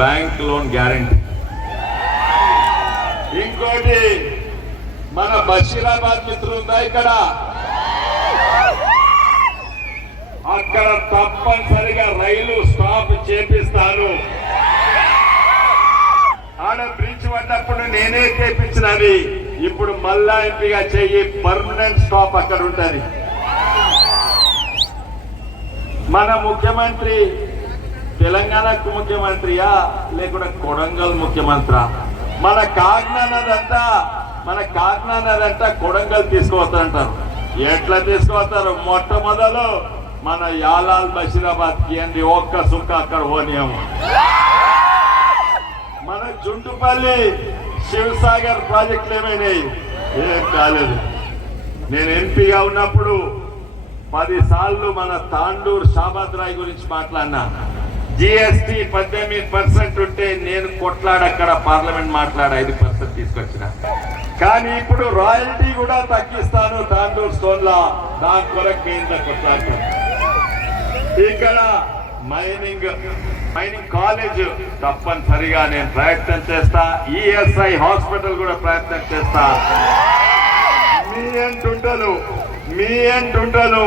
Bank loan guarantee. ఇంకోటి మన బషీరాబాద్ మిత్రులు ఉందా ఇక్కడ, అక్కడ తప్పనిసరిగా రైలు స్టాప్ చేపిస్తాను. ఆడ బ్రిడ్జ్ పడ్డప్పుడు నేనే చేపించినది, ఇప్పుడు మళ్ళా ఎంపీగా చెయ్యి, పర్మనెంట్ స్టాప్ అక్కడ ఉంటుంది. మన ముఖ్యమంత్రి తెలంగాణకు ముఖ్యమంత్రియా లేకుండా కొడంగల్ ముఖ్యమంత్రి? మన కాకినాడంతా కొడంగల్ తీసుకువస్తారంటారు. ఎట్లా తీసుకువస్తారు? మొట్టమొదలు మన యాలాల్ బషీరాబాద్ కి అండి, ఒక్క సుక్క అక్కడ పోనీయము. మన జుంటుపల్లి శివసాగర్ ప్రాజెక్టులు ఏమైనాయి? ఏం కాలేదు. నేను ఎంపీగా ఉన్నప్పుడు 10 సార్లు మన తాండూరు షాబాద్ రాయ్ గురించి మాట్లాడినా. జిఎస్టీ 18% ఉంటే నేను కొట్లాడ అక్కడ పార్లమెంట్ మాట్లాడ 5% తీసుకొచ్చిన. కానీ ఇప్పుడు రాయల్టీ కూడా తగ్గిస్తాను తాండూరు స్టోన్లా, దాని కొరకు కేంద్ర కొట్లాడతాను. ఇక్కడ మైనింగ్ కాలేజ్ తప్పనిసరిగా నేను ప్రయత్నం చేస్తా. ఈఎస్ఐ హాస్పిటల్ కూడా ప్రయత్నం చేస్తా. మీ అంటుంటాను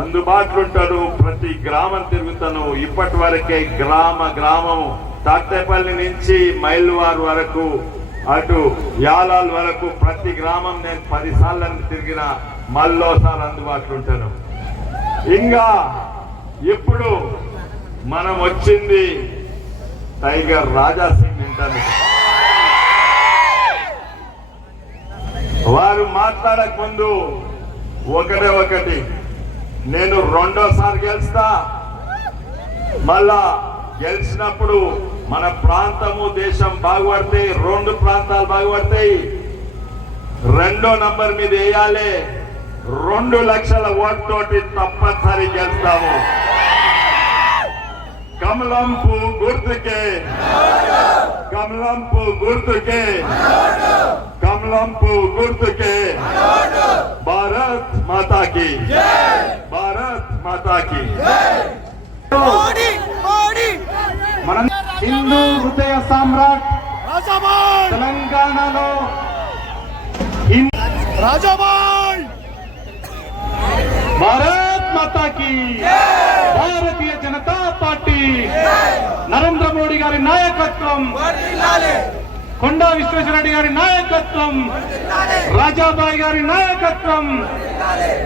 అందుబాటులో ఉంటాను. ప్రతి గ్రామం తిరుగుతాను. ఇప్పటి వరకే గ్రామము తాటేపల్లి నుంచి మైల్వార్ వరకు, అటు యాలాల్ వరకు ప్రతి గ్రామం నేను 10 సార్లు తిరిగిన, మళ్ళోసారి అందుబాటులో ఉంటాను. ఇంకా ఇప్పుడు మనం వచ్చింది టైగర్ రాజాసింగ్ ఇంటర్నెట్. వారు మాట్లాడక ముందు ఒకటి, నేను 2వ సారి గెలుస్తా. మళ్ళా గెలిచినప్పుడు మన ప్రాంతము దేశం బాగుపడతాయి, 2 ప్రాంతాలు బాగుపడతాయి. 2వ నంబర్ మీద వేయాలి. 2 లక్షల ఓట్తోటి తప్పనిసరి గెలుస్తాము. కమలంపు గుర్తుకే భారత్ మాతాకి మన హిందూ హృదయ సామ్రాట్ తెలంగాణలో రాజాబాయ్, భారత్ మాతాకి, భారతీయ జనతా పార్టీ, నరేంద్ర మోడీ గారి నాయకత్వం, కొండా విశ్వేశ్వరరెడ్డి గారి నాయకత్వం, రాజాబాయ్ గారి నాయకత్వం,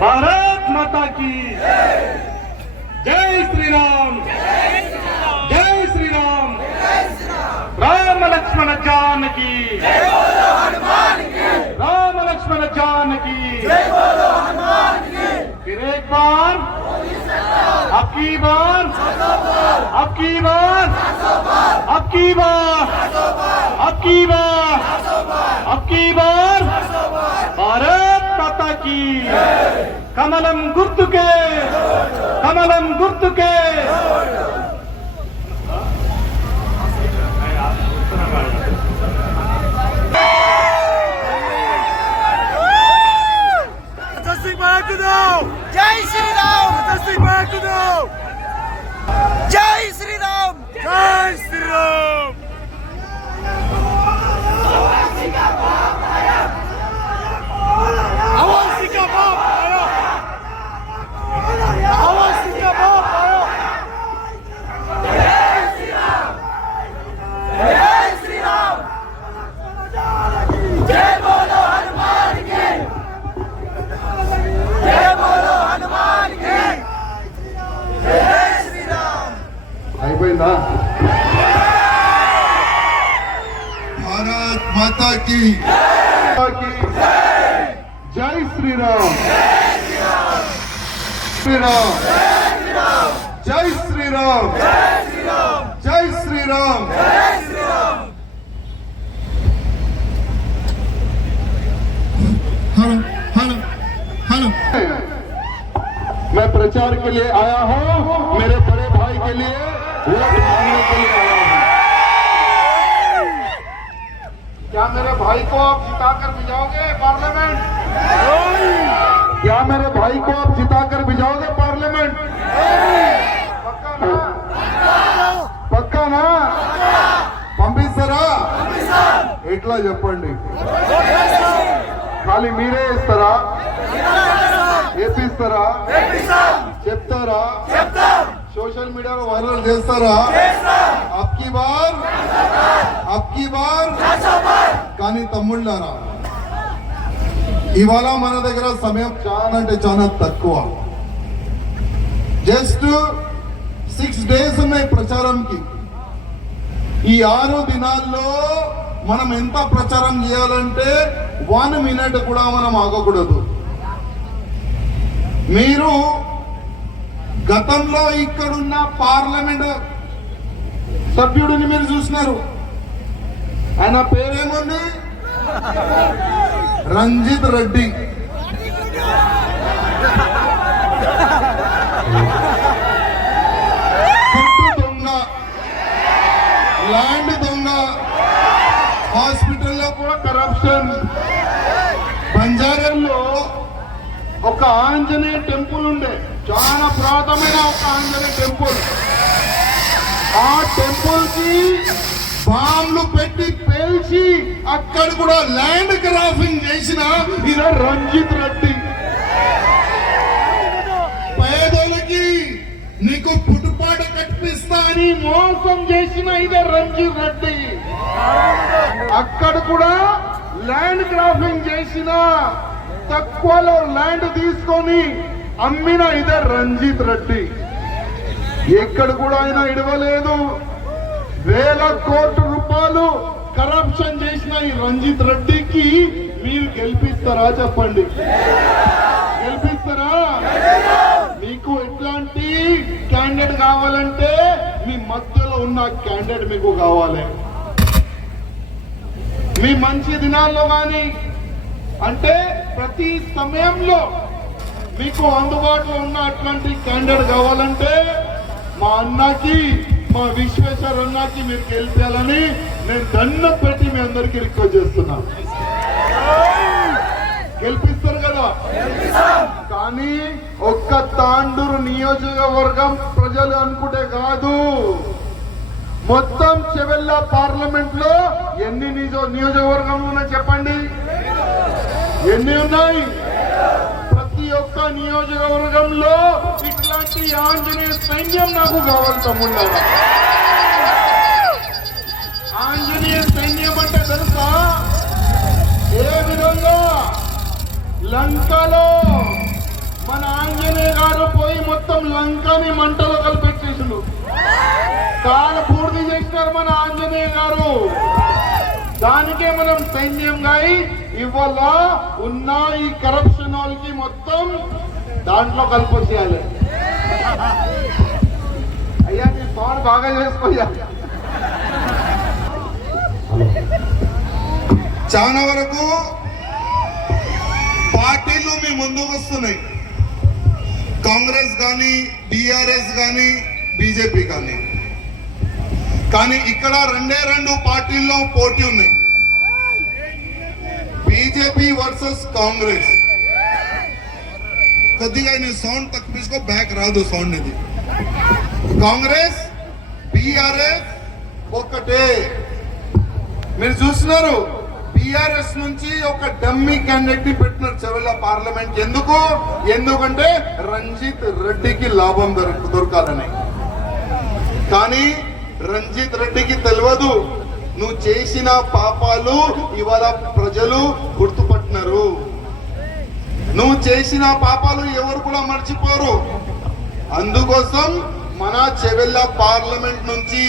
భారత్ మాతాకి. జై శ్రీరామ్, జై శ్రీరామ్. రామ లక్ష్మణ జానకి, రామ లక్ష్మణ జానకి. फिर एक बार, अब की बार, अब की बार, अब की बार, अब की बार, अब की बार, भारत माता की. कमलम गुर्तुके, कमलम गुर्तुके. జై శ్రీరామ్, జై శ్రీరామ్, జై శ్రీరామ్. అయిపోయిందా? भारत माता की जय श्री राम, श्री राम, जय श्री राम, जय Shri Ram. Hello hello hello. मैं प्रचार के लिए आया हूँ, मेरे बड़े भाई के लिए वोट मांगने के लिए आया हूँ. क्या मेरे भाई को आप जिताकर भिजाओगे पार्लियामेंट? क्या मेरे भाई को आप जिताकर भिजाओगे पार्लियामेंट? पक्का ना? पक्का ना? ఎట్లా చెప్పండి? ఖాళీ మీరే ఇస్తారా? ఏపిస్తారా? చెప్తారా? సోషల్ మీడియాలో వైరల్ చేస్తారా? అబ్కి బార్ కానీ తమ్ముళ్ళారా, ఇవాళ మన దగ్గర సమయం చాలా అంటే చాలా తక్కువ. జస్ట్ 6 days ఉన్నాయి ప్రచారంకి. ఈ 6 దినాల్లో మనం ఎంత ప్రచారం చేయాలంటే 1 minute కూడా మనం ఆగకూడదు. మీరు గతంలో ఇక్కడున్న పార్లమెంట్ సభ్యుడిని మీరు చూసినారు. ఆయన పేరేముంది? రంజిత్ రెడ్డి. పుట్టు దొంగ, ల్యాండ్ దొంగ, హాస్పిటల్లో కూడా కరప్షన్. బంజారాల్లో ఒక ఆంజనేయ టెంపుల్ ఉండే, చాలా పురాతనమైన ఒక ఆంజనేయ టెంపుల్. ఆ టెంపుల్ కి బాంబులు పెట్టి పేల్చి అక్కడ కూడా ల్యాండ్ క్రాఫింగ్ చేసిన ఇదే రంజిత్ రెడ్డి. పేదోళ్ళకి నీకు పుట్టుపాట కట్టిస్తా అని మోసం చేసిన ఇదే రంజిత్ రెడ్డి. అక్కడ కూడా ల్యాండ్ క్రాఫింగ్ చేసిన, తక్కువలో ల్యాండ్ తీసుకొని అమ్మిన ఇదే రంజిత్ రెడ్డి. ఎక్కడ కూడా ఆయన ఇడవలేదు. వేల కోట్ల రూపాయలు కరప్షన్ చేసిన ఈ రంజిత్ రెడ్డికి మీరు గెలిపిస్తారా? చెప్పండి, గెలిపిస్తారా? మీకు ఎట్లాంటి క్యాండిడేట్ కావాలంటే మీ మధ్యలో ఉన్న క్యాండిడేట్ మీకు కావాలి. మీ మంచి దినాల్లో కానీ అంటే ప్రతి సమయంలో మీకు అందుబాటులో ఉన్న అట్లాంటి క్యాండిడేట్ కావాలంటే మా అన్నకి, మా విశ్వేశ్వర అన్నకి మీరు గెలిపాలని నేను దండం పెట్టి మీ అందరికీ రిక్వెస్ట్ చేస్తున్నా. గెలిపిస్తారు కదా? కానీ ఒక్క తాండూరు నియోజకవర్గం ప్రజలు అనుకుంటే కాదు, మొత్తం చెవెళ్ళ పార్లమెంట్ లో ఎన్ని నియోజకవర్గంలో ఉన్నాయి చెప్పండి? ఎన్ని ఉన్నాయి? ప్రతి ఒక్క నియోజకవర్గంలో ఇట్లాంటి ఆంజనేయ సైన్యం నాకు కావాలి తమ్ముళ్ళారా. ఆంజనేయ సైన్యం అంటే తెలుసా? ఏ విధంగా లంకలో మన ఆంజనేయ గారు పోయి మొత్తం లంకని మంటలో కలిపెట్టేసిండు. కాలు పూర్తి చేసినారు మన ఆంజనేయ గారు. దానికే మనం సైన్యంగా ఇవాళ ఉన్న ఈ కరప్షన్ వాళ్ళకి మొత్తం దాంట్లో కలిపొచ్చేయాలి. అయ్యా నీ సౌండ్ బాగా చేసుకోయ్యా. చాలా వరకు పార్టీలు మీ ముందుకు వస్తున్నాయి, కాంగ్రెస్ కానీ, టిఆర్ఎస్ కానీ, బీజేపీ కానీ. కానీ ఇక్కడ 2 పార్టీల్లో పోటీ ఉన్నాయి, బీజేపీ వర్సెస్ కాంగ్రెస్. కొద్దిగా నేను సౌండ్ తక్కువ బ్యాక్ రాదు సౌండ్. ఇది కాంగ్రెస్ బీఆర్ఎస్ ఒకటే. మీరు చూస్తున్నారు బీఆర్ఎస్ నుంచి ఒక డమ్మీ క్యాండిడేట్ ని పెట్టినారు చెవెళ్ళ పార్లమెంట్. ఎందుకంటే రంజిత్ రెడ్డికి లాభం దొరకాలని. కానీ రంజిత్ రెడ్డికి తెలియదు నువ్వు చేసిన పాపాలు ఇవాళ ప్రజలు గుర్తుపట్టినారు. నువ్వు చేసిన పాపాలు ఎవరు కూడా మర్చిపోరు. అందుకోసం మన చెవెళ్ళ పార్లమెంట్ నుంచి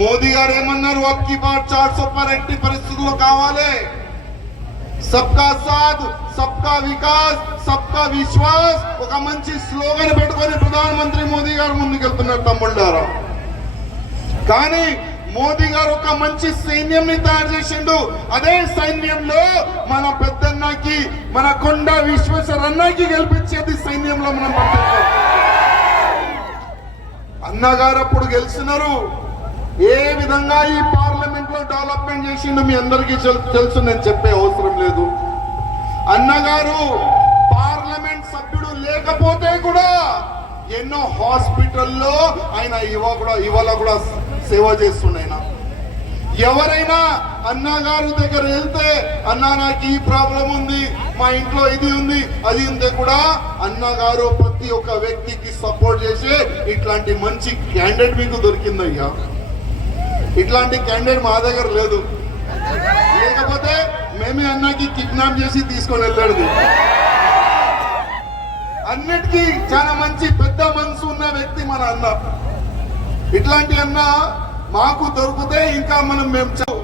మోదీ గారు ఏమన్నారు? అబ్కి బార్ 400 పర్ ఎట్టి పరిస్థితుల్లో కావాలి. సబ్కా సాథ్, సబ్కా వికాస్, సబ్కా విశ్వాస్ ఒక మంచి స్లోగన్ పెట్టుకొని ప్రధానమంత్రి మోదీ గారు ముందుకెళ్తున్నారు తమ్ముళ్ళారా. కానీ మోదీ గారు ఒక మంచి సైన్యం తయారు చేసిండు. అదే సైన్యంలో మన పెద్దన్నకి, మన కొండ విశ్వేశ్వర అన్నకి గెలిపించేది సైన్యంలో మనం అన్నగారు అప్పుడు గెలిచినారు. ఏ విధంగా ఈ పార్లమెంట్ లో డెవలప్మెంట్ చేసిండు మీ అందరికీ తెలుసు, నేను చెప్పే అవసరం లేదు. అన్నగారు పార్లమెంట్ సభ్యుడు లేకపోతే కూడా ఎన్నో హాస్పిటల్లో ఆయన ఇవాళ కూడా సేవ చేస్తుండే. ఎవరైనా అన్నగారు దగ్గర వెళ్తే అన్నా నాకు ఈ ప్రాబ్లం ఉంది, మా ఇంట్లో ఇది ఉంది అది ఉంది కూడా అన్నగారు ప్రతి ఒక్క వ్యక్తికి సపోర్ట్ చేసి ఇట్లాంటి మంచి క్యాండిడేట్ మీకు దొరికిందయ్యా. ఇట్లాంటి క్యాండిడేట్ మా దగ్గర లేదు. లేకపోతే మేమే అన్నకి కిడ్నాప్ చేసి తీసుకొని వెళ్ళాడు. అన్నిటికీ చాలా మంచి పెద్ద మనసు ఉన్న వ్యక్తి మన అన్న. ఇట్లాంటి అన్న మాకు దొరికితే ఇంకా మేము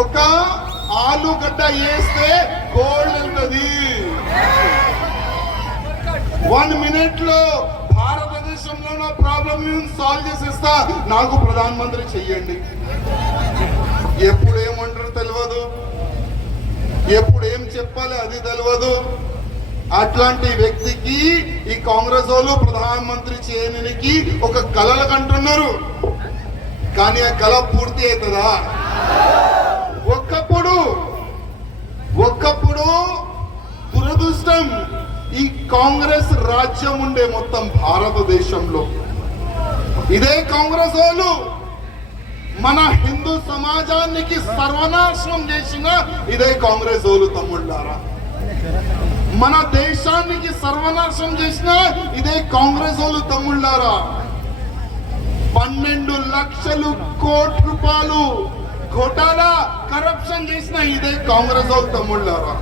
ఒక ఆలుగడ్డ వేస్తే గోల్డ్ వెళ్తుంది. 1 minute లో భారతదేశంలో నా ప్రాబ్లం సాల్వ్ చేసేస్తా, నాకు ప్రధానమంత్రి చెయ్యండి. ఎప్పుడు ఏమంటారు తెలియదు, ఎప్పుడు ఏం చెప్పాలి అది తెలియదు. అట్లాంటి వ్యక్తికి ఈ కాంగ్రెస్ వాళ్ళు ప్రధానమంత్రి చేయడానికి ఒక కలలు కంటున్నారు. కానీ ఆ కళ పూర్తి అవుతుందా? ఒక్కప్పుడు దురదృష్టం ఈ కాంగ్రెస్ రాజ్యం ఉండే మొత్తం భారతదేశంలో. ఇదే కాంగ్రెస్ వాళ్ళు మన హిందూ సమాజానికి సర్వనాశనం చేసిన ఇదే కాంగ్రెస్ వాళ్ళు తమ్ముళ్ళారా. మన దేశానికి సర్వనాశనం చేసిన ఇదే కాంగ్రెస్ వాళ్ళు తమ్ముళ్ళారా. 12 లక్షల కోట్ల రూపాయలు ఘోటాలా కరప్షన్ చేసిన ఇదే కాంగ్రెస్ వాళ్ళు తమ్ముళ్ళారా.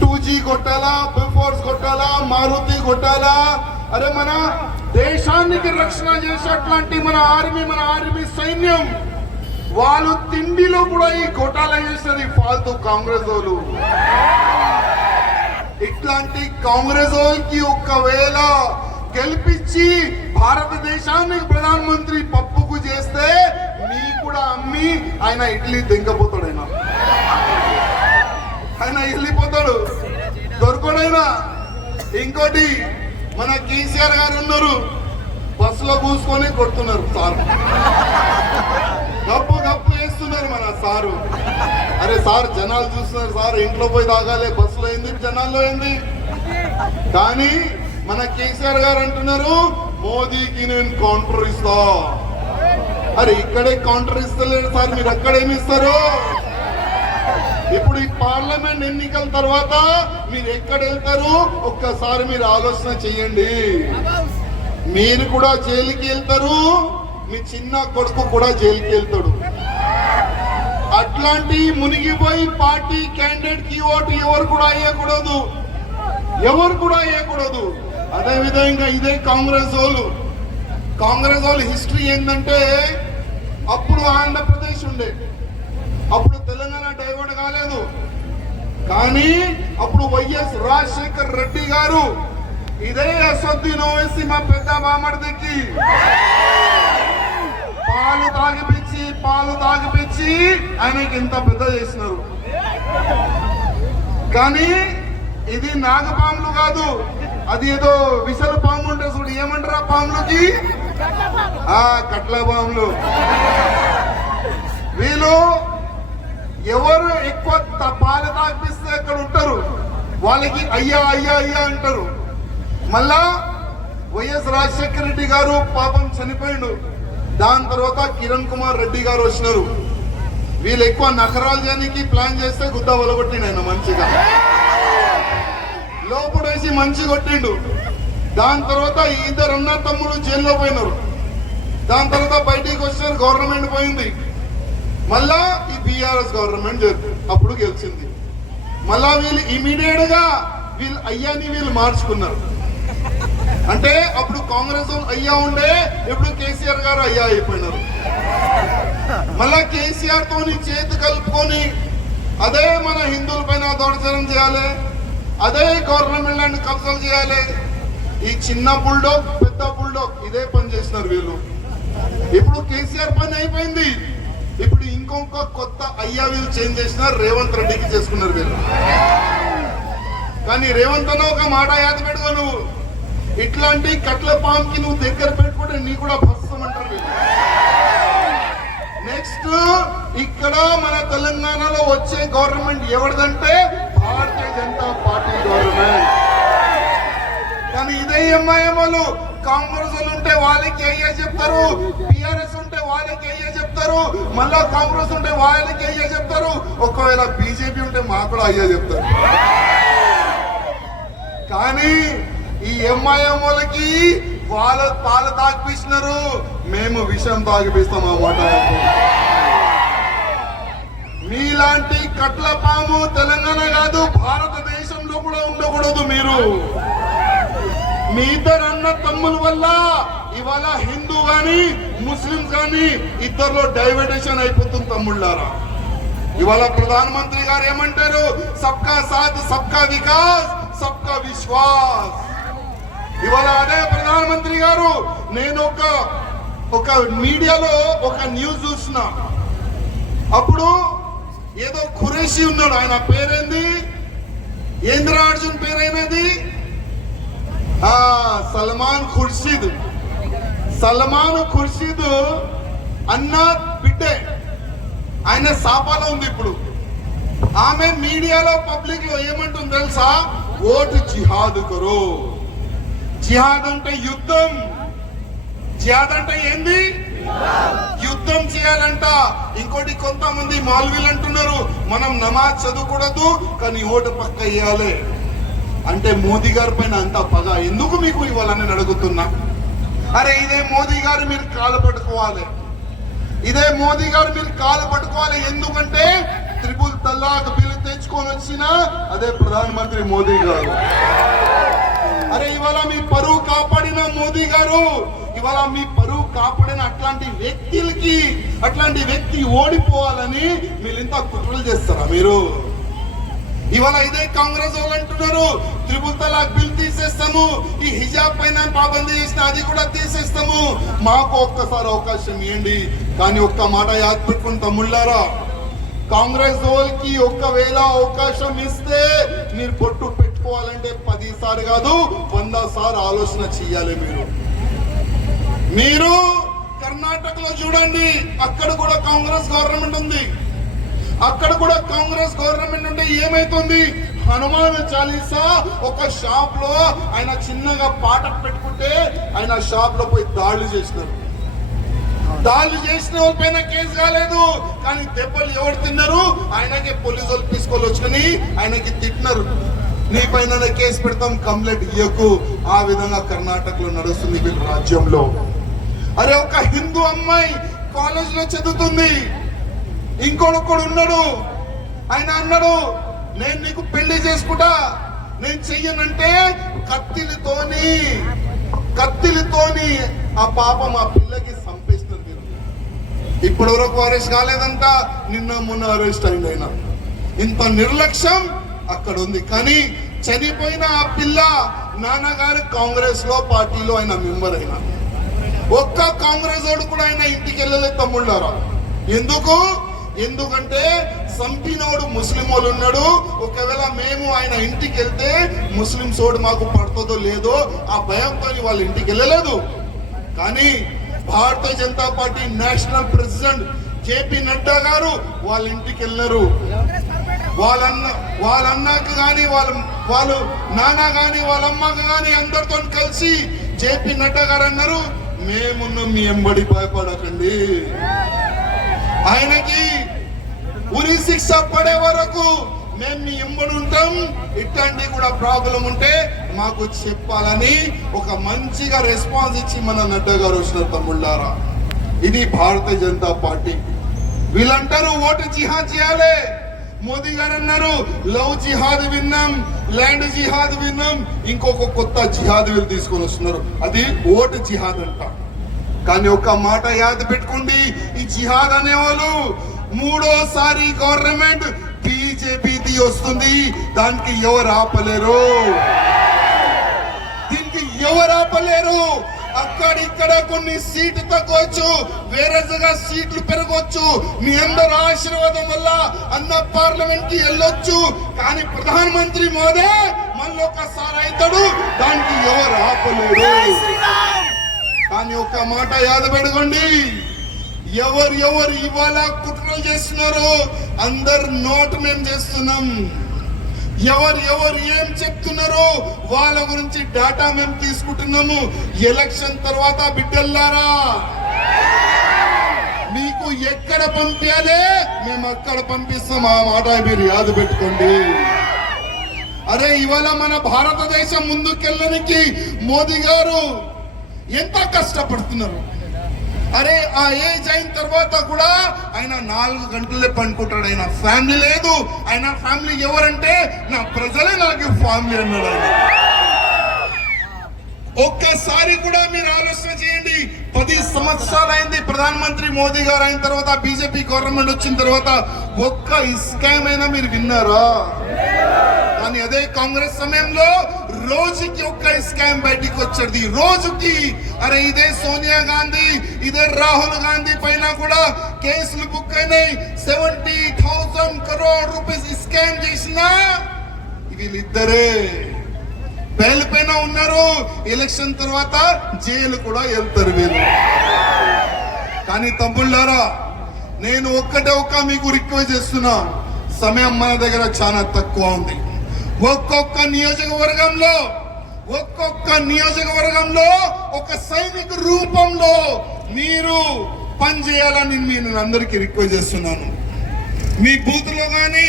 2G ఘోటాలా, బిఫోర్స్ ఘోటాలా, మారుతి ఘోటాలా. అరే మన దేశానికి రక్షణ చేసేట్లాంటి మన ఆర్మీ సైన్యం వాళ్ళు తిండిలో కూడా ఈ ఘోటాలా చేసేది ఫాల్తూ కాంగ్రెస్ వాళ్ళు. ఇట్లాంటి కాంగ్రెస్ వాళ్ళకి ఒకవేళ గెలిపించి భారతదేశానికి ప్రధానమంత్రి పప్పుకు చేస్తే మీ కూడా అమ్మి ఆయన ఇడ్లీ దింకపోతాడు. ఆయన వెళ్ళిపోతాడు, దొరకడైనా. ఇంకోటి మన కేసీఆర్ గారు ఉన్నారు, బస్సులో కూసుకొని కొడుతున్నారు సార్, గప్పు వేస్తున్నారు మన సారు. అరే సార్ జనాలు చూస్తున్నారు సార్, ఇంట్లో పోయి తాగాలి, బస్సులో ఏంది జనాల్లో ఏంది. కానీ మన కేసీఆర్ గారు అంటున్నారు మోదీకి నేను కౌంటర్ ఇస్తా. అరే ఇక్కడే కౌంటర్ ఇస్తలేరు సార్, మీరు ఎక్కడేమి ఇస్తారు? ఇప్పుడు ఈ పార్లమెంట్ ఎన్నికల తర్వాత మీరు ఎక్కడ వెళ్తారు ఒక్కసారి మీరు ఆలోచన చెయ్యండి. మీరు కూడా జైలుకి వెళ్తారు, మీ చిన్న కొడుకు కూడా జైలుకి వెళ్తాడు. అట్లాంటి మునిగిపోయి పార్టీ క్యాండిడేట్ కి ఓటు ఎవరు కూడా వేయకూడదు. అదే విధంగా ఇదే కాంగ్రెస్ వాళ్ళు హిస్టరీ ఏంటంటే, అప్పుడు ఆంధ్రప్రదేశ్ ఉండే, అప్పుడు తెలంగాణ డైవర్ట్ కాలేదు. కానీ అప్పుడు వైఎస్ రాజశేఖర్ రెడ్డి గారు ఇదే అసదుద్దీన్ ఓవైసీ మా పెద్ద బామర్దికి పాలు తాగిపించి ఆయనకి ఇంత పెద్ద చేసినారు. కానీ ఇది నాగపాములు కాదు, అది ఏదో విసలు పాము ఉంటే చూడు, ఏమంటారు ఆ పాములకి? కట్ల పాములు. వీళ్ళు ఎవరు ఎక్కువ పాలు తాగిపిస్తే అక్కడ ఉంటారు, వాళ్ళకి అయ్యా అయ్యా అయ్యా అంటారు. మళ్ళా వైఎస్ రాజశేఖర రెడ్డి గారు పాపం చనిపోయిండు. దాని తర్వాత కిరణ్ కుమార్ రెడ్డి గారు వచ్చినారు. వీళ్ళు ఎక్కువ నగరాలు చేయడానికి ప్లాన్ చేస్తే గుద్ద వలగొట్టిండు ఆయన, మంచిగా లోపడేసి మంచి కొట్టిండు. దాని తర్వాత ఇద్దరు అన్న తమ్ముడు జైల్లో పోయినారు. దాని తర్వాత బయటికి వచ్చినారు, గవర్నమెంట్ పోయింది. మళ్ళా ఈ బీఆర్ఎస్ గవర్నమెంట్ అప్పుడు గెలిచింది. మళ్ళా వీళ్ళు ఇమీడియట్ గా అయ్యాని వీళ్ళు మార్చుకున్నారు. అంటే అప్పుడు కాంగ్రెస్ అయ్యా ఉండే, ఇప్పుడు కేసీఆర్ గారు అయ్యా అయిపోయినారు. మళ్ళా కేసీఆర్ తోని చేతి కలుపుకొని అదే మన హిందువుల పైన దౌర్జన్యం చేయాలి, అదే గవర్నమెంట్ ల్యాండ్ కబ్జాలు చేయాలి. ఈ చిన్న బుల్డోగ్ పెద్ద బుల్డోగ్ ఇదే పని చేసినారు వీళ్ళు. ఇప్పుడు కేసీఆర్ పని అయిపోయింది, ఇప్పుడు ఇంకొక కొత్త అయ్యా వీళ్ళు చేంజ్ చేసినారు, రేవంత్ రెడ్డికి చేసుకున్నారు వీళ్ళు. కానీ రేవంత్ అన్న ఒక మాట యాద పెట్టుకో, నువ్వు ఇట్లాంటి కట్ల పాంకి నువ్వు దగ్గర పెట్టుకుంటే నీ కూడా భస్సమంటారు. నెక్స్ట్ ఇక్కడ మన తెలంగాణలో వచ్చే గవర్నమెంట్ ఎవరిదంటే భారతీయ జనతా పార్టీ గవర్నమెంట్. కానీ ఇదే ఎంఐఎం వాళ్ళు కాంగ్రెస్ ఉంటే వాళ్ళకి అయ్యే చెప్తారు, బీఆర్ఎస్ ఉంటే వాళ్ళకి అయ్యే చెప్తారు, మళ్ళా కాంగ్రెస్ ఉంటే వాళ్ళకి అయ్యా చెప్తారు, ఒకవేళ బీజేపీ ఉంటే మాకు కూడా అయ్యా చెప్తారు. కానీ ఈ ఎంఐఎం వాళ్ళకి వాళ్ళ పాలు తాగిపిస్తున్నారు, మేము విషం తాగిపిస్తాం అన్నమాట. మీలాంటి కట్ల పాము తెలంగాణ కాదు భారతదేశంలో కూడా ఉండకూడదు. మీరు మీ ఇద్దరు అన్న తమ్ముల వల్ల ఇవాళ హిందూ గాని ముస్లిం గాని ఇద్దరిలో డైవర్టేషన్ అయిపోతుంది తమ్ముళ్ళారా. ఇవాళ ప్రధానమంత్రి గారు ఏమంటారు, సబ్కా సాథ్ సబ్కా వికాస్ సబ్కా విశ్వాస్. ఇవాళ అదే ప్రధానమంత్రి గారు, నేను ఒక మీడియాలో ఒక న్యూస్ చూసిన, అప్పుడు ఏదో ఖురేషి ఉన్నాడు, ఆయన పేరేంది, ఏంద్ర అర్జున్ పేరైనది, సల్మాన్ ఖుర్షీద్. సల్మాన్ ఖుర్షీద్ అన్న బిడ్డే, ఆయన సాపాలో ఉంది ఇప్పుడు. ఆమె మీడియాలో పబ్లిక్ లో ఏమంటుంది తెలుసా, ఓటు జిహాద్ కరో. జిహాద్ అంటే యుద్ధం, జిహాద్ అంటే ఏంది, యుద్ధం చేయాలంట. ఇంకోటి కొంతమంది మౌల్వీలు అంటున్నారు, మనం నమాజ్ చదువుకూడదు కానీ ఓటు పక్క వేయాలి అంటే మోదీ గారి పైన అంత పగ ఎందుకు మీకు ఇవ్వాలని అడుగుతున్నా. అరే ఇదే మోదీ గారు మీరు కాలు పట్టుకోవాలి, ఇదే మోదీ గారు మీరు కాలు పట్టుకోవాలి. ఎందుకంటే త్రిపుల్ తలాక్ బిల్లు తెచ్చుకొని వచ్చిన అదే ప్రధానమంత్రి మోదీ గారు. అరే ఇవాళ మీ పరువు కాపాడిన మోదీ గారు, ఇవాళ మీ పరువు కాపాడిన అట్లాంటి వ్యక్తులకి, అట్లాంటి వ్యక్తి ఓడిపోవాలని మీరు ఇంత కుట్రలు చేస్తారా మీరు? ఇవాళ ఇదే కాంగ్రెస్ వాళ్ళు అంటున్నారు, త్రిపుల్ తలాక్ బిల్ తీసేస్తాము, ఈ హిజాబ్ పైన పాబందీ చేసిన అది కూడా తీసేస్తాము, మాకు ఒక్కసారి అవకాశం ఇవ్వండి. కానీ ఒక్క మాట యాద్ పెట్టుకుని తమ్ముళ్ళారా, కాంగ్రెస్ వాళ్ళకి ఒక్కవేళ అవకాశం ఇస్తే మీరు పొట్టు పెట్టుకోవాలంటే 10 సార్లు కాదు 100 సార్లు ఆలోచన చెయ్యాలి. మీరు కర్ణాటకలో చూడండి, అక్కడ కూడా కాంగ్రెస్ గవర్నమెంట్ ఉంది, అక్కడ కూడా కాంగ్రెస్ గవర్నమెంట్ ఉంటే ఏమైతుంది, హనుమాన్ చాలీసా ఒక షాప్ లో ఆయన చిన్నగా పాట పెట్టుకుంటే ఆయన షాప్ లో పోయి దాడులు చేసినారు. దాడులు చేసిన వాళ్ళ పైన కేసు కాలేదు, కానీ దెబ్బలు ఎవరు తిన్నారు, ఆయనకి పోలీసు వాళ్ళు తీసుకొని వచ్చుకొని ఆయనకి తిట్టినారు, నీ పైన కేసు పెడతాం కంప్లైంట్ ఇయ్యకు. ఆ విధంగా కర్ణాటకలో నడుస్తుంది వీళ్ళ రాజ్యంలో. అరే ఒక హిందూ అమ్మాయి కాలేజ్ లో చదువుతుంది, ఇంకొకడు ఉన్నాడు, ఆయన అన్నాడు నేను నీకు పెళ్లి చేసుకుంటా, నేను చెయ్యనంటే కత్తిలితోని ఆ పాపం ఆ పిల్లకి చంపేస్తున్నారు. ఇప్పటి వరకు అరెస్ట్ కాలేదంట, నిన్న మొన్న అరెస్ట్ అయింది. అయినా ఇంత నిర్లక్ష్యం అక్కడ ఉంది. కానీ చనిపోయిన ఆ పిల్ల నాన్నగారు కాంగ్రెస్ లో పార్టీలో ఆయన మెంబర్ అయినా, ఒక్క కాంగ్రెస్ వాడు కూడా ఆయన ఇంటికి వెళ్ళలేదు తమ్ముళ్ళారా. ఎందుకంటే సంపినోడు ముస్లిం వాళ్ళు ఉన్నాడు, ఒకవేళ మేము ఆయన ఇంటికి వెళ్తే ముస్లిం సోడు మాకు పడుతుందో లేదో ఆ భయంతో వాళ్ళ ఇంటికి వెళ్ళలేదు. కానీ Bharatiya Janata party national president JP Nadda garu వాళ్ళ ఇంటికి వెళ్ళారు. వాళ్ళ అన్నకు గాని వాళ్ళు నాన్న గాని వాళ్ళ అమ్మకు గాని అందరితో కలిసి జేపీ నడ్డా గారు అన్నారు, మేమున్న మీ ఎంబడి భయపడకండి, ఆయనకి ఉరి శిక్ష పడే వరకు మేము మీ ఎంబడి ఉంటాం, ఇట్లాంటి కూడా ప్రాబ్లం ఉంటే మాకు చెప్పాలని ఒక మంచిగా రెస్పాన్స్ ఇచ్చి మన నడ్డా గారు వచ్చిన తమ్ముళ్ళారా. ఇది భారతీయ జనతా పార్టీ. వీళ్ళంటారు ఓటు జిహాద్ చేయాలి, మోదీ గారు అన్నారు లవ్ జిహాద్ విన్నాం, ల్యాండ్ జిహాద్ విన్నాం, ఇంకొక కొత్త జిహాద్ వీళ్ళు తీసుకొని వస్తున్నారు, అది ఓటు జిహాద్ అంట. కానీ ఒక మాట యాద పెట్టుకోండి, ఈ జిహాద్ అనేవాళ్ళు 3వ గవర్నమెంట్ బీజేపీది వస్తుంది, దానికి ఎవరు ఆపలేరు, దీనికి ఎవరు ఆపలేరు. అక్కడిక్కడ కొన్ని సీట్లు తగ్గవచ్చు, వేరే జగ సీట్లు పెరగవచ్చు, మీ అందరి ఆశీర్వాదం వల్ల అన్న పార్లమెంట్ కి వెళ్ళొచ్చు. కానీ ప్రధానమంత్రి మోదీ మళ్ళీ ఒకసారి అవుతాడు, దానికి ఎవరు ఆపలేరు. కానీ ఒక మాట యాద పెట్టుకోండి, ఎవరు ఇవాళ కుట్రలు చేస్తున్నారు, అందరు నోటు మేము చేస్తున్నాం, ఎవరు ఏం చెప్తున్నారో వాళ్ళ గురించి డేటా మేము తీసుకుంటున్నాము. ఎలక్షన్ తర్వాత బిడ్డల్లారా మీకు మాకు ఎక్కడ పంపించాలి మేము అక్కడ పంపిస్తాం. ఆ మాట మీరు యాద పెట్టుకోండి. అరే ఇవాళ మన భారతదేశం ముందుకెళ్ళడానికి మోదీ గారు ఎంత కష్టపడుతున్నారు. అరే ఆ ఏజ్ అయిన తర్వాత కూడా ఆయన 4 గంటలే పండుకుంటాడు. ఆయన ఫ్యామిలీ లేదు. ఆయన ఫ్యామిలీ ఎవరంటే నా ప్రజలే నాకు ఫ్యామిలీ అన్నాడు ఆయన. ఒక్కసారి కూడా మీరు ఆలోచన చేయండి. 10 సంవత్సరాలు అయింది ప్రధానమంత్రి మోదీ గారు అయిన తర్వాత, బీజేపీ గవర్నమెంట్ వచ్చిన తర్వాత ఒక్క స్కామ్ అయినా మీరు విన్నారా? కానీ అదే కాంగ్రెస్ సమయంలో రోజుకి ఒక్క స్కామ్ బయటికి వచ్చేది. రోజుకి. అరే ఇదే సోనియా గాంధీ, ఇదే రాహుల్ గాంధీ పైన కూడా కేసులు బుక్ అయినాయి. 70,000 crore రూపీస్ స్కామ్ చేసిన వీళ్ళిద్దరే బెయిల్ పైన ఉన్నారు. ఎలక్షన్ తర్వాత జైలు కూడా వెళ్తారు వీళ్ళు. కానీ తమ్ముళ్ళారా, నేను ఒక్క మీకు రిక్వెస్ట్ చేస్తున్నా. సమయం మన దగ్గర చాలా తక్కువ ఉంది. ఒక్కొక్క నియోజకవర్గంలో ఒక సైనిక రూపంలో మీరు పనిచేయాలని నేను అందరికీ రిక్వెస్ట్ చేస్తున్నాను. మీ బూత్ లో కానీ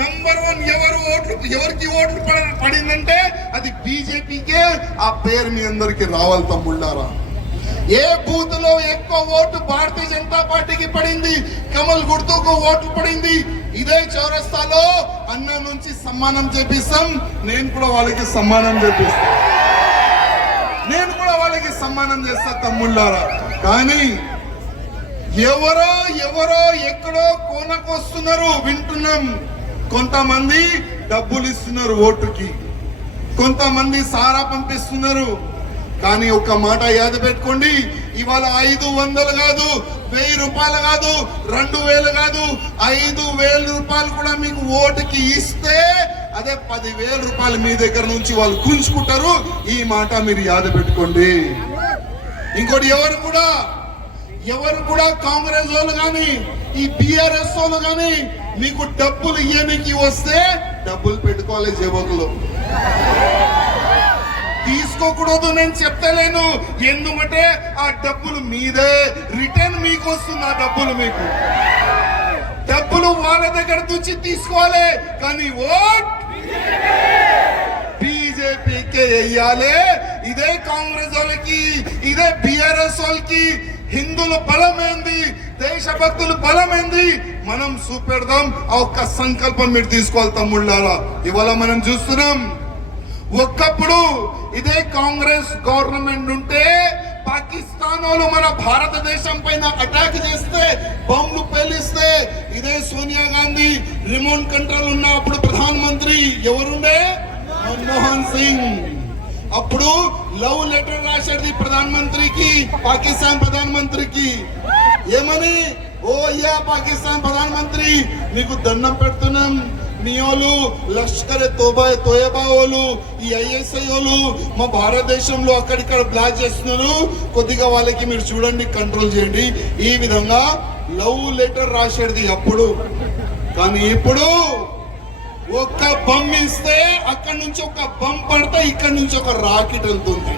నంబర్ 1 ఎవరికి ఓట్లు పడిందంటే అది బీజేపీకే. ఆ పేరు మీ అందరికి రావాలి తమ్ముళ్ళారా. ఏ బూత్ లో ఎక్కువ ఓటు భారతీయ జనతా పార్టీకి పడింది, కమల్ గుర్తుకు ఓట్లు పడింది, ఇదే చౌరస్తాలో అన్న నుంచి సమ్మానం చేపిస్తాం. నేను కూడా వాళ్ళకి సమ్మానం చేస్తా తమ్ముళ్ళారా. కానీ ఎవరో ఎక్కడో కోనకొస్తున్నారు వింటున్నాం. కొంతమంది డబ్బులు ఇస్తున్నారు ఓటుకి, కొంతమంది సారా పంపిస్తున్నారు. కానీ ఒక మాట యాద పెట్టుకోండి. ఇవాళ 500 కాదు, 1000 రూపాయలు కాదు, 2000 కాదు, 5000 రూపాయలు కూడా మీకు ఓటుకి ఇస్తే అదే 10,000 రూపాయలు మీ దగ్గర నుంచి వాళ్ళు కూల్చుకుంటారు. ఈ మాట మీరు యాద పెట్టుకోండి. ఇంకోటి ఎవరు కూడా కాంగ్రెస్ వాళ్ళు కానీ ఈ బిఆర్ఎస్ వాళ్ళు కానీ మీకు డబ్బులు ఇయ్యనికి వస్తే డబ్బులు పెట్టుకోవాలి జేబులో. తీసుకోకూడదు నేను చెప్తలేను. ఎందుకంటే ఆ డబ్బులు మీదే, రిటర్న్ మీకు వస్తుంది. ఆ డబ్బులు వాళ్ళ దగ్గర నుంచి తీసుకోవాలి. కానీ ఓట్ బీజేపీకే వేయాలి. ఇదే కాంగ్రెస్ వాళ్ళకి, ఇదే బిఆర్ఎస్ వాళ్ళకి హిందువుల బలమైంది, దేశభక్తుల బలమైంది. మనం చూపెడదాం. ఆ ఒక్క సంకల్పం మీరు తీసుకోవాలి తమ్ముళ్ళారా. ఇవాళ మనం చూస్తున్నాం, ఒక్కప్పుడు ఇదే కాంగ్రెస్ గవర్నమెంట్ ఉంటే పాకిస్తాన్ వాళ్ళు మన భారతదేశం పైన అటాక్ చేస్తే, బాంబులు పేలిస్తే, ఇదే సోనియా గాంధీ రిమోట్ కంట్రోల్ ఉన్నప్పుడు ప్రధానమంత్రి ఎవరుండే? మన్మోహన్ సింగ్. అప్పుడు లవ్ లెటర్ రాసేది ప్రధానమంత్రికి, పాకిస్తాన్ ప్రధానమంత్రికి. ఏమని? ఓ అయ్యా పాకిస్తాన్ ప్రధానమంత్రి, మీకు దండం పెడుతున్నాం. మీ వాళ్ళు లష్కర్ తోయబా వాళ్ళు, ఈ ఐఎస్ఐ వాళ్ళు మా భారతదేశంలో అక్కడిక్కడ బ్లాక్ చేస్తున్నారు. కొద్దిగా వాళ్ళకి మీరు చూడండి, కంట్రోల్ చేయండి. ఈ విధంగా లవ్ లెటర్ రాసేది అప్పుడు. కానీ ఇప్పుడు ఒక్క బమ్ ఇస్తే అక్కడి నుంచి ఒక బమ్ పడితే ఇక్కడ నుంచి ఒక రాకెట్ వెళ్తుంది.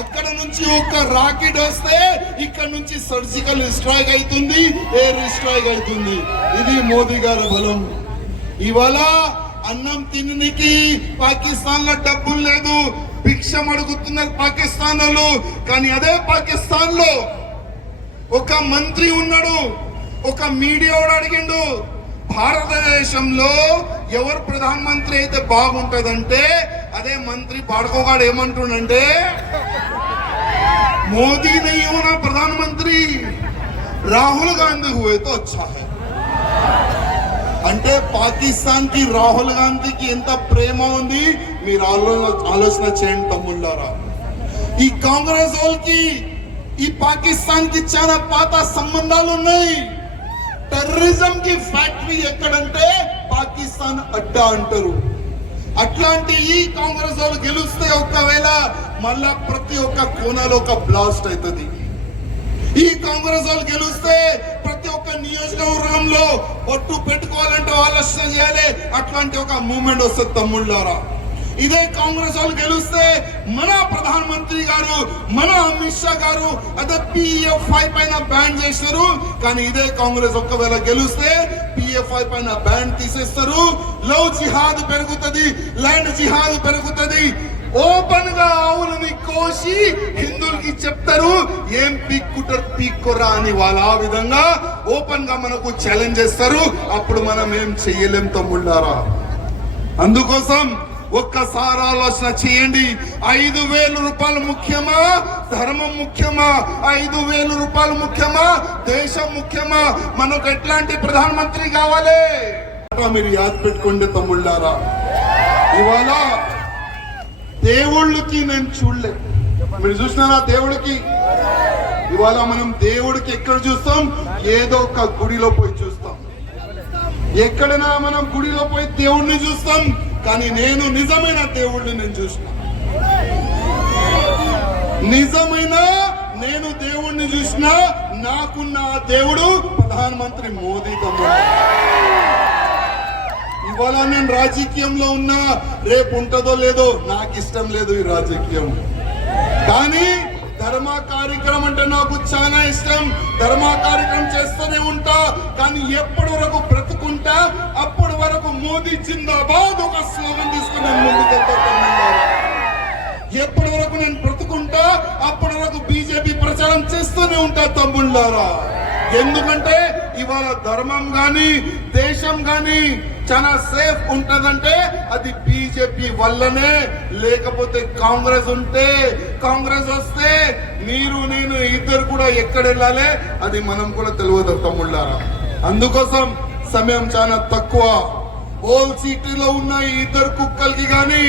అక్కడ నుంచి ఒక రాకెట్ వస్తే ఇక్కడ నుంచి సర్జికల్ స్ట్రైక్ అవుతుంది, ఎయిర్ స్ట్రైక్ అవుతుంది. ఇది మోదీ గారి బలం. ఇవాళ అన్నం తిననికి పాకిస్తాన్ లో డబ్బులు లేదు, భిక్షం అడుగుతున్నారు పాకిస్తాన్ వాళ్ళు. కానీ అదే పాకిస్తాన్ లో ఒక మంత్రి ఉన్నాడు, ఒక మీడియా వాడు అడిగిండు, భారతదేశంలో ఎవరు ప్రధానమంత్రి అయితే బాగుంటదంటే అదే మంత్రి బాడుకోగాడు ఏమంటుండంటే, మోదీ नहीं होना प्रधानमंत्री, రాహుల్ గాంధీ हुए तो अच्छा है. అంటే పాకిస్తాన్ కి రాహుల్ గాంధీకి ఎంత ప్రేమ ఉంది మీరు ఆలోచన చేయండి తమ్ముళ్ళారా. ఈ కాంగ్రెస్ వాళ్ళకి ఈ పాకిస్తాన్ కి చాలా పాత సంబంధాలు ఉన్నాయి. టెర్రరిజం కి ఫ్యాక్టరీ ఎక్కడంటే పాకిస్తాన్ అడ్డా అంటారు. అట్లాంటి ఈ కాంగ్రెస్ వాళ్ళు గెలిస్తే ఒకవేళ మళ్ళా ప్రతి ఒక్క కోణాలో ఒక బ్లాస్ట్ అవుతుంది. ఈ కాంగ్రెస్ వాళ్ళు గెలిస్తే ప్రతి ఒక్క నియోజకవర్గంలో పట్టు పెట్టుకోవాలంటే ఆలోచన చేయాలి. అట్లాంటి ఒక మూమెంట్ వస్తుంది తమ్ముళ్ళారా. ఇదే కాంగ్రెస్ వాళ్ళు గెలిస్తే మన ప్రధానమంత్రి గారు మన అమిత్ షా గారు అదే PFI పైన బ్యాన్ చేస్తారు. కానీ ఇదే కాంగ్రెస్ ఒక్కవేళ గెలిస్తే PFI పైన బ్యాన్ తీసేస్తారు. లవ్ జిహాద్ పెరుగుతుంది, ల్యాండ్ జిహాద్ పెరుగుతుంది. ఓపెన్ గా ఆవులని కోసి హిందువులకి చెప్తారు ఏం పీక్కురా అని వాళ్ళు ఆ విధంగా ఓపెన్ గా మనకు ఛాలెంజ్ చేస్తారు. అప్పుడు మనం ఏం చెయ్యలేం తమ్ముళ్ళారా. అందుకోసం ఒక్కసారి ఆలోచన చేయండి. 5,000 రూపాయలు ముఖ్యమా, ధర్మం ముఖ్యమా? 5,000 రూపాయలు ముఖ్యమా, దేశం ముఖ్యమా? మనకు ఎట్లాంటి ప్రధానమంత్రి కావాలి? మీరు యాద్ పెట్టుకోండి తమ్ముళ్ళారా. ఇవాళ దేవుళ్ళకి నేను చూడలే, మీరు చూసినారా దేవుడికి? ఇవాళ మనం దేవుడికి ఎక్కడ చూస్తాం? ఏదో ఒక గుడిలో పోయి చూస్తాం. ఎక్కడైనా మనం గుడిలో పోయి దేవుడిని చూస్తాం. కానీ నేను నిజమైన దేవుడిని నేను చూసిన, నిజమైన నేను దేవుడిని చూసిన. నాకున్న ఆ దేవుడు ప్రధానమంత్రి మోదీ తమ్ముడు. ఇవాళ నేను రాజకీయంలో ఉన్నా, రేపు ఉంటుందో లేదో నాకు ఇష్టం లేదు ఈ రాజకీయం. కానీ ధర్మ కార్యక్రమం అంటే నాకు చాలా ఇష్టం. ధర్మ కార్యక్రమం చేస్తూనే ఉంటా. కానీ ఎప్పటి వరకు బ్రతుకుంటా అప్పటి వరకు మోదీ జిందాబాద్ ఒక స్లోగన్ తీసుకుని నేను ముందుకెళ్తా. ఎప్పటి వరకు నేను బ్రతుకుంటా అప్పటి వరకు బీజేపీ ప్రచారం చేస్తూనే ఉంటా తమ్ముళ్ళారా. ఎందుకంటే ఇవాళ ధర్మం గాని దేశం గాని చాలా సేఫ్ ఉంటదంటే అది బీజేపీ వల్లనే. లేకపోతే కాంగ్రెస్ ఉంటే, కాంగ్రెస్ వస్తే మీరు నేను ఇద్దరు కూడా ఎక్కడ వెళ్ళాలి అది మనం కూడా తెలియదు తమ్ముళ్ళారా. అందుకోసం సమయం చాలా తక్కువ. ఓల్ సిటీలో ఉన్న ఈ ఇద్దరు కుక్కలకి గాని,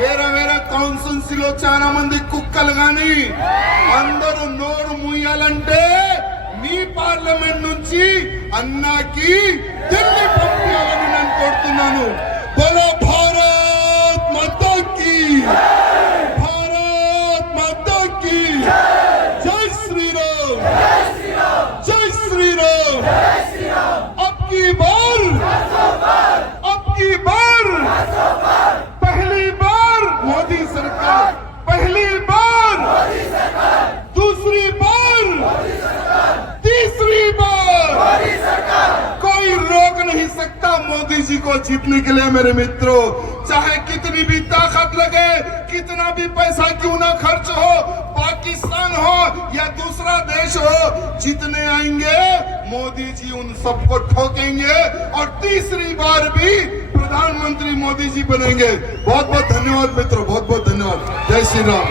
వేరే వేరే కాన్స్టిట్యున్సీలో చాలా మంది కుక్కలు గాని అందరూ నోరు మూయాలంటే మీ పార్లమెంట్ నుంచి అన్నాకి ఢిల్లీ పంపించాలని నేను కోరుతున్నాను. బోలో భారత్ మాతా కీ, భారత్ మాతా కీ జై శ్రీరామ్, జై శ్రీరామ్. अब की बार, अब की बार, पहली बार मोदी सरकार, पहली बार मोदी सरकार, दूसरी बार मोदी सरकार, तीसरी बार मोदी सरकार. कोई रोक नहीं सकता मोदी जी को जीतने के लिए मेरे मित्रों. चाहे कितनी भी ताकत लगे, कितना भी पैसा क्यों ना खर्च हो, पाकिस्तान हो या दूसरा देश हो, जितने आएंगे मोदी जी उन सबको ठोकेंगे और तीसरी बार भी प्रधानमंत्री मोदी जी बनेंगे. बहुत बहुत धन्यवाद मित्रों, बहुत बहुत धन्यवाद. जय श्री राम.